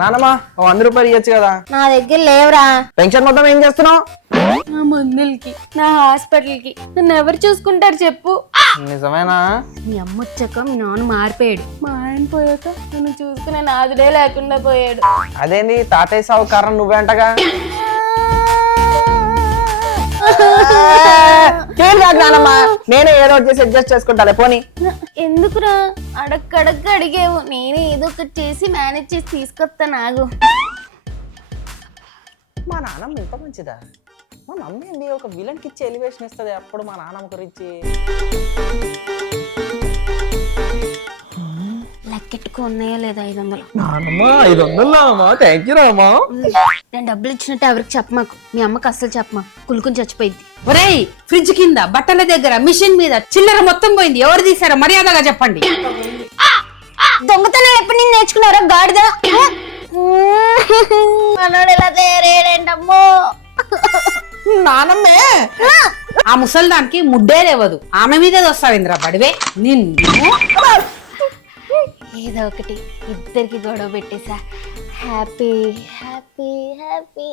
నానమ్మా 100 రూపాయలు ఇవ్వచ్చు కదా. నా దగ్గర లేవురా. పెన్షన్ మొత్తం ఏం చేస్తున్నావు? నా మందులకి, నా హాస్పిటల్ కి. నన్ను ఎవరు చూసుకుంటారు చెప్పు? నిజమేనా? మీ అమ్మ వచ్చాక మీ నాన్న మారిపోయాడు. మా ఆయన పోయాక నన్ను చూసుకునే నాదుడే లేకుండా పోయాడు. అదేంది తాతయ్య సాగు కారణం నువ్వే అంటగా? నానమ్మా నేనే ఏదో ఒకటి చేసి అడ్జస్ట్ చేసుకుంటాలే పోనీ. ఎందుకురా అడక్కడక్క అడిగేవు? నేనే ఏదో ఒకటి చేసి మేనేజ్ చేసి తీసుకొస్తా. నాగు మా నాన్నమ్మ ఇంత మంచిదా? మా మమ్మీ ఏంది ఒక విలన్ కి ఇచ్చి ఎలివేషన్ ఇస్తుంది అప్పుడు మా నాన్నమ్మ గురించి. లెక్కెట్టుకో ఉన్నాయా లేదా? 500. నానమ్మా 500 నానమ్మా. Thank you Rama. నేను డబ్బులు ఇచ్చినట్టు ఎవరికి చెప్పమాకు. మీ అమ్మకి అస్సలు చెప్పమా, కులుకుని చచ్చిపోయింది. ఒరేయ్, ఫ్రిడ్జ్ కింద, బట్టల దగ్గర, మిషన్ మీద చిల్లర మొత్తం పోయింది. ఎవరు తీసారో మర్యాదగా చెప్పండి. దొంగతనం ఎప్పుడు నేను నేర్చుకున్నారా గాడిద? మనోడు ఎలా తయారయ్యాడంటమ్మో. నానమ్మే ఆ ముసల్దానికి ముడ్డే లేవదు. ఆమె మీదే వస్తావేంద్రా బడివే నిన్ను. ఏదో ఒకటి ఇద్దరికి గొడవ పెట్టేసా. Happy happy happy.